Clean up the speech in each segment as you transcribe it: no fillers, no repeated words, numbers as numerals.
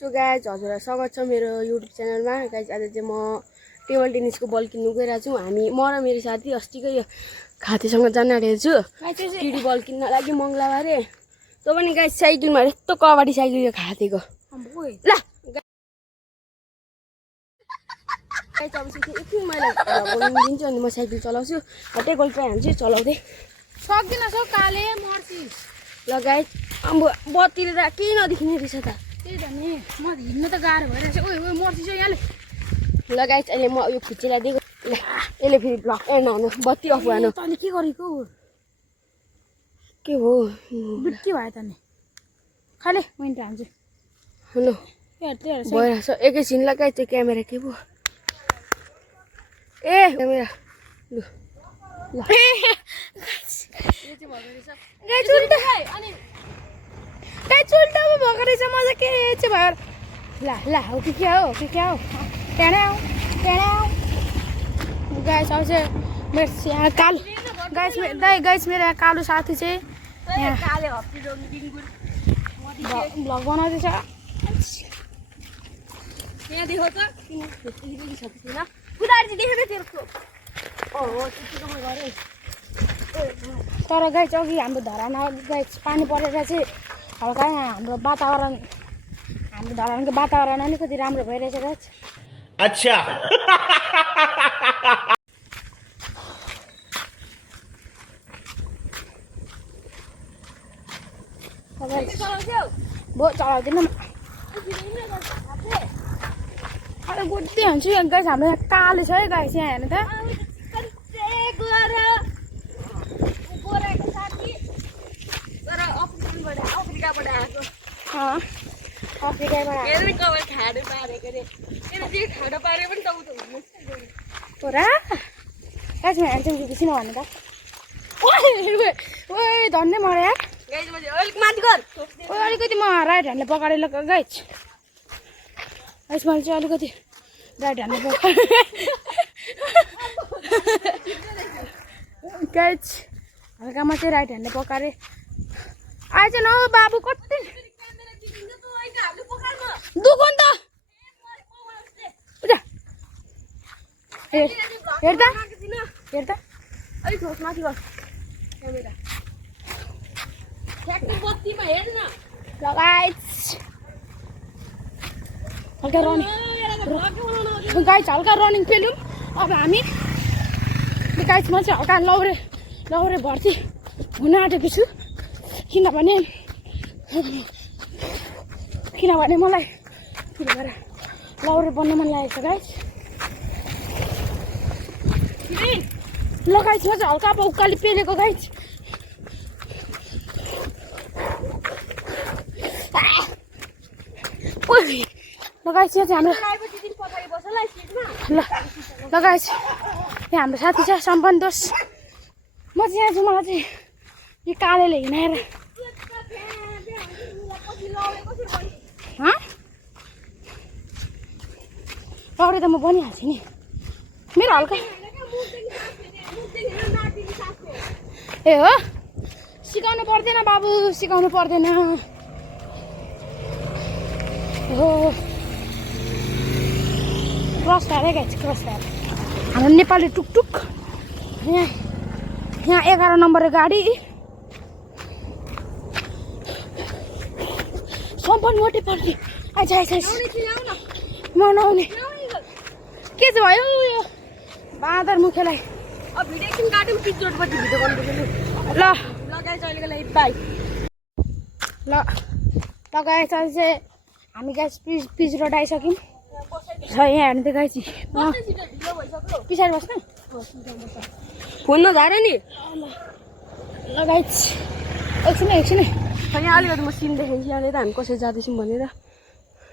So guys हजुरलाई स्वागत छ मेरो युट्युब च्यानलमा। गाइज आज चाहिँ म टेबल टेनिसको बल किन्नु गइरहेको छु। हामी म र मेरो साथी अस्तिकै यो खातेसँग जान आँटेको छु टिडी बल किन्न लागि मङ्गलाबारे। तँ पनि गाइज साइकलमा यस्तो कबड्डी साइकल यो खातेको ल गाइज अब चाहिँ एकछिन मैले दिन्छु अनि म साइकल चलाउँछु। टेबल पाइ हान्छु चलाउँदै सक्दिनँ सौ काले मर्सी। ल गाइज अब बत्तीले त केही नदेखिने रहेछ त। त्यही त नि म हिँड्नु त गाह्रो भइरहेछ। ओइ ओइ मर्सी छ यहाँले। ल गाइज अहिले म यो खुच्चीलाई दिएको यसले फेरि ब्लक नहुनु बत्ती अफ भएन। तैँले के गरेको के हो बित्ती भयो त नि खाले मैले हान्छु हेलो हेर्दै भइरहेछ एकैछिन लगाइ त्यो क्यामेरा के पो ए क्यामेरा लु ल चुल्टामा भएको रहेछ मजा के चाहिँ भयो। ला ला हो कि क्या हो त्यहाँ गाइस अब चाहिँ मेरो यहाँ कालो गाइस मेरो यहाँ कालो साथी चाहिँ भ्लग बनाउँदैछ। यहाँ देखो त तर गाइस अघि हाम्रो धरानमा गाइस पानी परेर चाहिँ हल्का हाम्रो धरानको वातावरण अलिकति राम्रो भइरहेछ गाइस। अच्छा भो चलाउँदिनँ अरे गोड्दै हुन्छु यहाँ गाइस। हाम्रो यहाँ कालो छ है गाइस यहाँ हेर्नु त। पुरा गाइस म ह्यान्डसम किन भन्नु त। ओइ धन्ने मरे यार अलिकति म राइट ह्यान्डले पकाएर ल गाइस। गाइस मैले चाहिँ अलिकति राइट ह्यान्डले पकाएर गाइस हल्कामा चाहिँ राइट ह्यान्डले पकाएर आएछ न बाबु कति दुखन त हेर्दा अलिक माथि गर क्यामेरा ठ्याक्कै बत्तीमा हेर्न गाइस हल्का रनिङ गाइस हल्का रनिङ पेल्यौँ। अब हामी गाइस म चाहिँ हल्का लौरे भर्ती हुन आँटेको छु किनभने मलाई के भएर लौरे बन्न मन लागेको छ गाइस। ल गाइस म चाहिँ हल्का अब उकाली पेलेको गाइस। ल गाइस यहाँ चाहिँ हाम्रो ल गाइस यहाँ हाम्रो साथी छ सम्पन्दोष। म चाहिँ यहाँ छु मलाई चाहिँ यो कालेले हिँडाएर लौरे त म बनिहाल्छु नि मेरो हल्का ए हो सिकाउनु पर्दैन बाबु सिकाउनु पर्दैन हो। Cross fire guys cross fire हाम्रो नेपाली टुकटुक यहाँ 11 नम्बर गाडी सम्पन्न मोटे पर्ने आइज म नआउने के चाहिँ भयो यो बाँदर मुखेलाई अब भिडियो एकछिन काट्यौँ पिचोटपछि भिडियो गर्नुपर्छ ल लगाएछ अहिलेको लागि बाई ल लगाएछ चाहिँ हामी गाइस पिच रोड आइसक्यौँ छ यहाँ हेर्नु त गाइस पछाडि बस्नु फोन नझार नि ल गाइस एकछिन यहाँ अलिकति म सिन देखेको छु यहाँनिर हामी कसरी जाँदैछौँ भनेर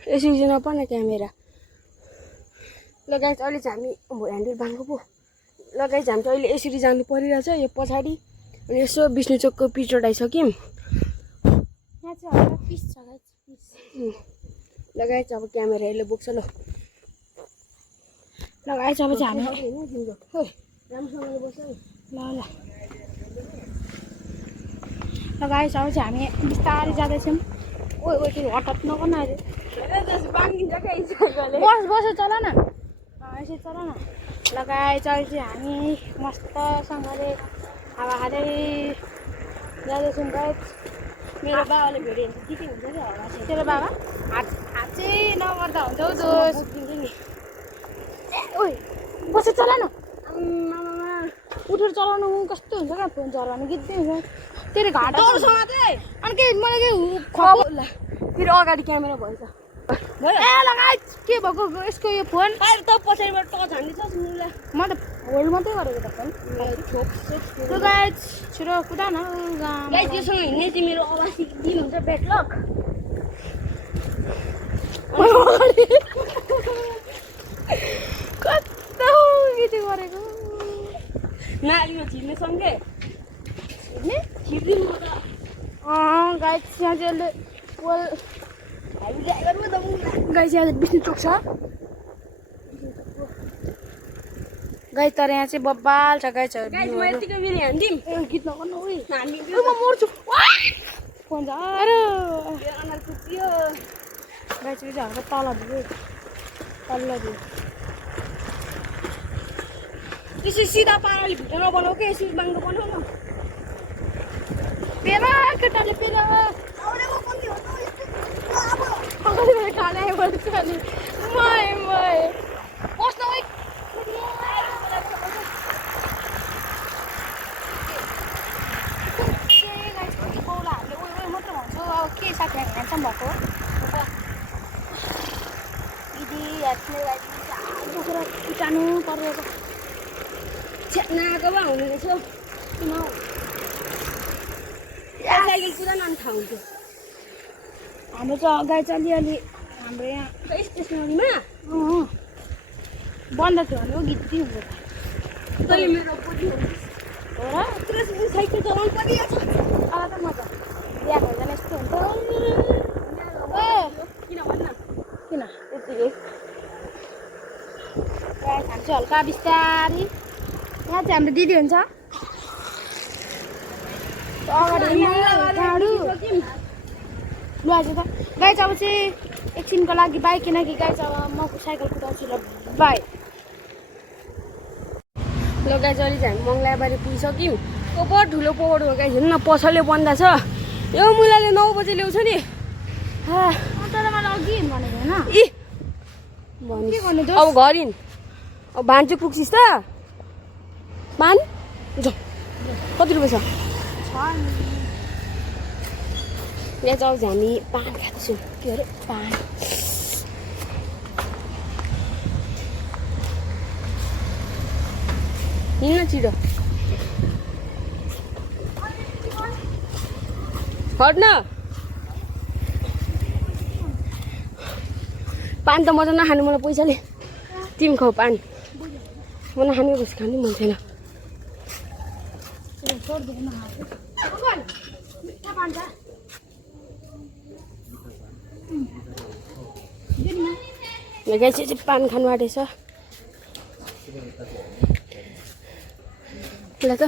यसरी चाहिँ नपर्ने क्यामेरा। ल गाइस अहिले चाहिँ हामी ह्यान्डल बाँध्नु पो ल गाइस हामी चाहिँ अहिले यसरी जानु परिरहेछ यो पछाडि अनि यसो विष्णु चोकको पिच रोड आइसक्यौँ। यहाँ चाहिँ हल्का पिस छ गाइस पिस। ल गाइस अब क्यामेरा यसले बोक्छ ल गाइस अब चाहिँ हामी राम्रोसँगले बस्छ ल गाइस अब चाहिँ हामी बिस्तारै जाँदैछौँ। ओइ ओइ फेरि हठात नगर्न अहिले बाङ्गिन्छ क्या इच्छाले बस चल न यसरी चल न लगाए चल्छ हामी मस्तसँगले हावा खाँदै जाँदैछौँ गाइस मेरो बाबाले भेट्यो भने चाहिँ के हुन्छ क्या होला चाहिँ तेरो बाबा हात हात चाहिँ नगर्दा हुन्छ हौ दोस दिन्छ नि ओइ बसेर चला न आमामा उठेर चलाउनु कस्तो हुन्छ क्या फोन चलाउनु गीतै हुन्छ तेरो घाटा तलसँग चाहिँ अनि के मलाई के ल फेरि अगाडि क्यामेरा भएछ ए लगाइ के भएको यसको यो फोन अहिले त पछाडिबाट टच हान्दैछ सुन्नुलाई म त होल्ड मात्रै गरेको त फोन ल गाइस छिटो कुदा न गाई त्योसँग हिँड्ने चाहिँ मेरो आवाज दिनुहुन्छ बेटलक कस्तो गीत गरेको नालीमा छिर्ने सँगै हेर्ने छिर्दिनु म त गाइस यहाँ चाहिँ अहिले पोल हामी ड्राइभरमा त गाइस यहाँ बिस्नु चोक छ गाइस तर यहाँ चाहिँ बब्बाल छ गाइस गाइस म यतिकै फेरि हान्दिउँ गीत नगर्नु उयो हामी म मर्छु फोन छ अरे अनुहार कुच्चियो गाइस चाहिँ हाम्रो तल दियो तल्लो दियो त्यसै सिधा पाराले भिडियो नबनाऊ के यसरी बाङ्गो बनाऊ न पेरा केटाले पेरा खाना पर्छ नि मै बस्न है बाउलाहरूले उयो उयो मात्र भन्छु अब के साथीहरू ह्यान्डसम भएको दिदी बोकेर पिटानु परेको नाको भए हुने रहेछ हौ किन साइकल कुदाउन अनि ठाउँ हुन्छ हाम्रो चाहिँ अगाडि चाहिँ अलिअलि हाम्रो यहाँ स्टेसनरीमा बन्द थियो भने गीत पनि हुन्छ तैँले मेरो पति हो र त्यसपछि साइकल चलाउनु परिएको छ अब त मजा बिहा भएर जाने यस्तो हुन्छ ए किन भन्न किन यतिकै खान्छु हल्का बिस्तारी यहाँ चाहिँ हाम्रो दिदी हुन्छ अगाडि डाँडु लु आज त गाई चाहिँ अब चाहिँ एकछिनको लागि बाइक किनकि गाई चाहिँ अब म साइकल कुदाउँछु ल बाई ल गाई चाहिँ हामी मङ्गलाबारी पुगिसक्यौँ ओपर ठुलो पोहोर हो गाई हेर्नु न पसलले बन्द छ यो मुलाले 9 बजे ल्याउँछ नि तर मलाई अघि भनेको होइन इ के गर्नु दोस्त? अब घर हिँड अब भान्चु पुग्छिस् त पान जाऊ कति रुपियाँ छ यहाँ चाहिँ हामी पान खाँदैछौँ के अरे पान हिँड्न छिटो हट्न पान त मजा नखानु मलाई पैसाले तिमी खाऊ पान म नखाने घुस खानु मन छैन गाई चाहिँ पान खानु आँटेछ ल त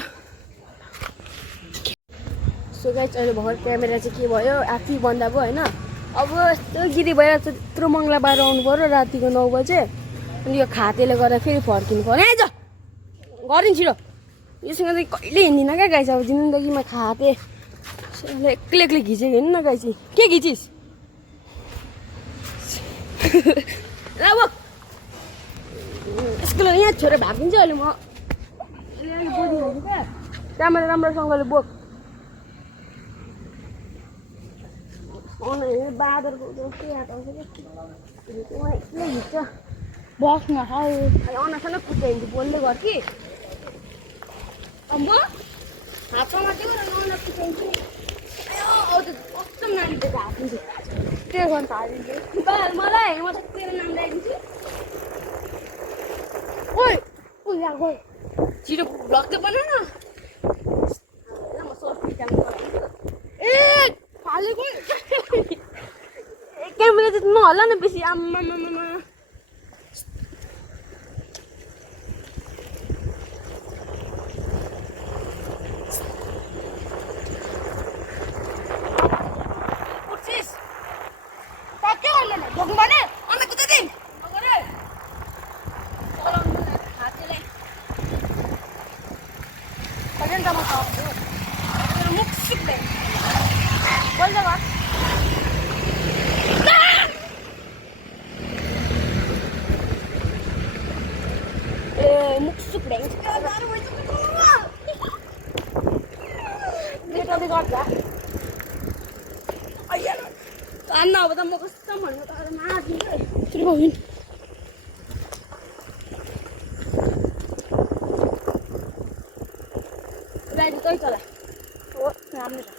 सो गाई अहिले भर्खर क्यामेरा चाहिँ के भयो आफै बन्द भयो होइन अब यस्तो गिरी भएर त्यत्रो मङ्गलबार आउनु पऱ्यो रातिको 9 बजे अनि यो खातेले गर्दा फेरि फर्किनु पऱ्यो आइज गरिन् छिटो योसँग चाहिँ कहिले हिँड्दिनँ क्या गाई चाहिँ अब जिन्दगीमा खाते एक्लै एक्लै घिचेको हिँड्नु न गाई चाहिँ के घिचिस् ल अब यसको लागि यहाँ छोडेर भागिन्छ अहिले म बोकिहाल्छु क्या त्यहाँबाट राम्रोसँगले बोक बाँदरको के याद आउँछ क्या एक्लै हिँड्छ बस्न हौ अनासँग खुट्टा हिँड्छु बोल्दै गर कि अब म हातमा त्यो नआउन खुट्टा हिँड्छु कस्तो नानी त हालिदिन्छु त्यो गर्नु थालिदिन्छु मलाई म त तेरो नाम ल्याइदिन्छु ओइ ओइ यहाँ गयो छिटो भ्लग त बनाऊ न म सोच्छु ए फालेको क्यामेरा चाहिँ नहल्ला न बेसी आम्मा ढोक्नु भने अन्त कुदाइदिउँ मुख सुक्दै बोल्छ घर मुख सुक्दै गर्छ कान्न अब त म कस्तो भन्नु त माथिन्छ गाडी तै चला हो राम्रो छ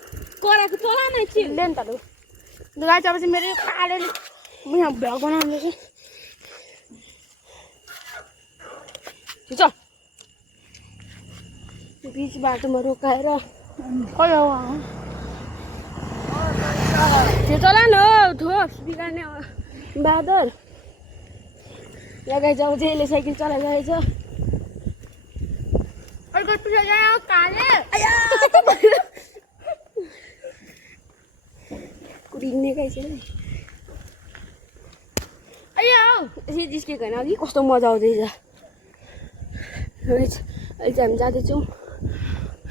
कराको चला नै चिल्ले ले नि त लु गाई चाहिँ मेरो यो कालेले म यहाँ भ्लग बनाउँदैछ छ बिच बाटोमा रोकाएर खै हो त्यो चला न थोप बिगार्ने बहादुर लगाइ जाऊ जेले साइकल चलाइरहेछ अर्को पिछा जाऊ काले कुदिने गाई चाहिँ अयो यसरी जिस्केको होइन अघि कस्तो मजा आउँदैछ अहिले चाहिँ हामी जाँदैछौँ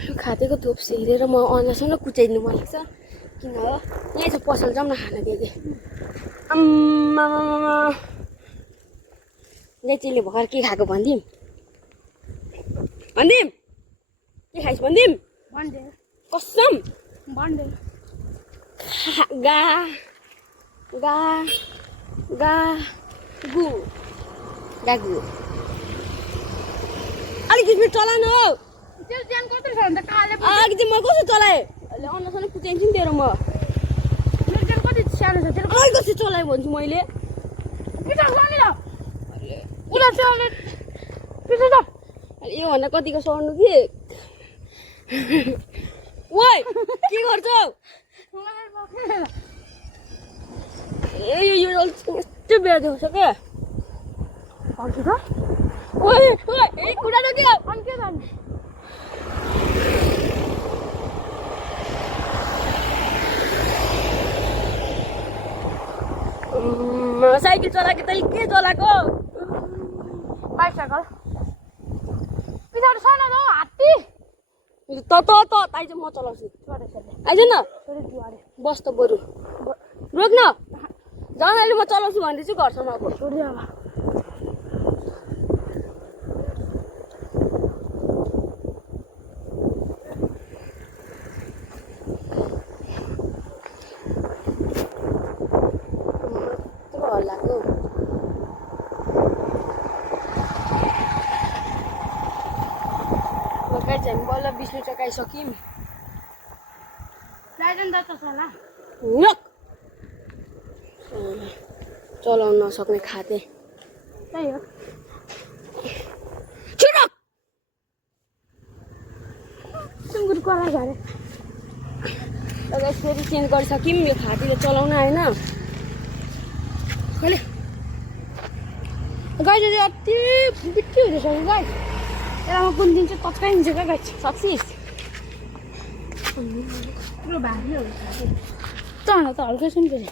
यो खाँदैको थोप्स हेरेर म अनलासँग कुचाइदिनु मन लाग्छ किन हो यहीँ चाहिँ पसल जाउँ न खाना दिएको आम्मा जेचीले भर्खर के खाएको भनिदिउँ के खाइस् भनिदिउँ भन्दै कसम भन्दै गा गा गा गु गागु अलिक स्पिड चला न हौ त्यो ज्यान कत्रो छ भने त काले अघि चाहिँ म कसो चलाएँ अहिले अन्नसँग कुचाइन्छु नि तेरो म मेरो ज्यान कति सानो छ तेरो अलिक कसो चलाएँ भन्छु मैले पिछा गर्ने ल उता चल्ने पिछा त अहिले योभन्दा कतिको सर्नु कि ओइ के गर्छौ यो यस्तो बेला देखाउँछ क्या फर्की त ओइ ओइ ए कुरा त के अनि के जाने साइकल चलाएको तैँले के चलाएको बाइसाइकल पछाडि सानो त हात्ती त ताइ चाहिँ म चलाउँछु आइज न बस त बरु रोक न झन् अहिले म चलाउँछु भन्दैछु घरसम्म अब छोडिदियो अब हल्लाको लगाइ चाहिँ बल्ल 20 मिनट चकाइसक्यौँ लाइजन त होला चलाउन नसक्ने खाते त्यही हो छिटो सुँगुर कराइ झरे लगाइ फेरि चेन्ज गरिसक्यौँ यो खातीले चलाउन आएन कहिले गाई चाहिँ अति बित्ती हुँदैछ कि गाई यसलाई म कुन दिन चाहिँ तत्काइदिन्छु क्या गाई सक्सिस पुरो भारी हो त हल्कै सुन फेरि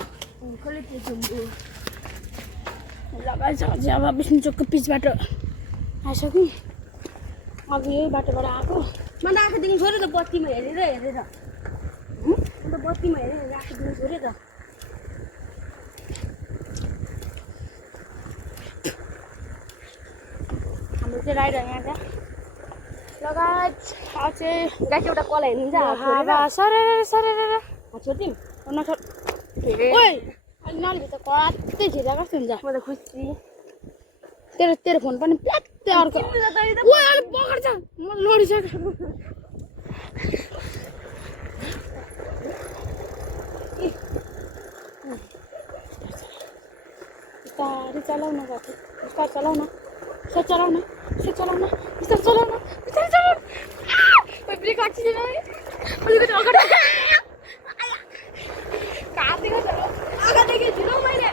कसले त्यो लगाइ छ अझै अब विष्णु चोकको पिचबाट आइसक्यौँ अब यही बाटोबाट आएको मलाई आँखादेखि छोड्यो त बत्तीमा हेरेर अन्त बत्तीमा हेरेर आँखादेखि छोड्यो त हाम्रो चाहिँ राइडर यहाँ क्या लगायत अब चाहिँ गाई एउटा कला हेर्नुहुन्छ सरेर सरेर छोड्दिउँ नछोड ओइ अहिले नलिभित्र कतै छिर्दा कस्तो हुन्छ म त खुसी तेरो फोन पनि प्यात्तै अर्को ओइ अहिले पकड्छ म लडिसक्यो बिस्तारै चलाउ न कति बिस्तारै चलाउ न बिस्तारै चलाउ न बिस्तारै चलाउ न बिस्तारै चलाउ न बिस्तारै चलाउ न ब्रेक आँटिँदैन अलिकति अगाडि काटेको छ आँखादेखि छिटो मैले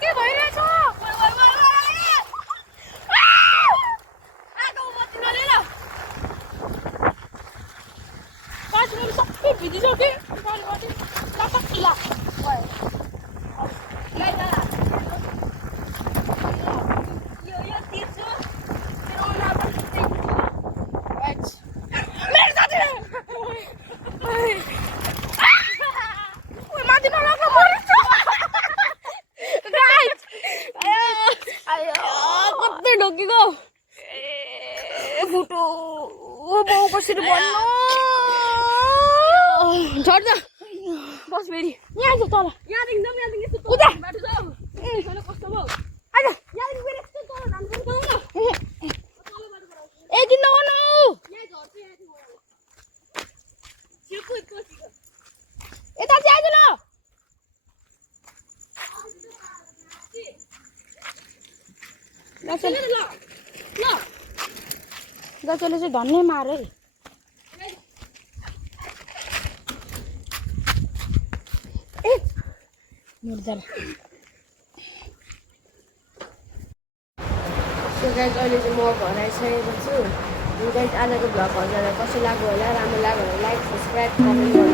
के भइरहेछ सबै कस्तो भिजिसके ल मेरो साथी माथि नराख्नु कति ढोकेको फुटो बाउ कसरी भन्नु झर्छ बस फेरि यहाँ छ तल यहाँदेखि जाउँ यहाँदेखि यस्तो उता बाटो छ कस्तो भयो आइज यहाँदेखि फेरि यस्तो तल जानुपर्छ न ए किन नगर्नु यहाँ झर्छ यहाँदेखि छिर्को पसिको यता चाहिँ आइज ल ल ल गचले चाहिँ धन्नै मारे ए मुर्दाल सो गाइज अहिले चाहिँ म घर आइसकेको छु गाइज आजको भ्लग हजुरलाई कस्तो लाग्यो होला राम्रो लाग्यो भने लाइक सब्सक्राइब कमेन्ट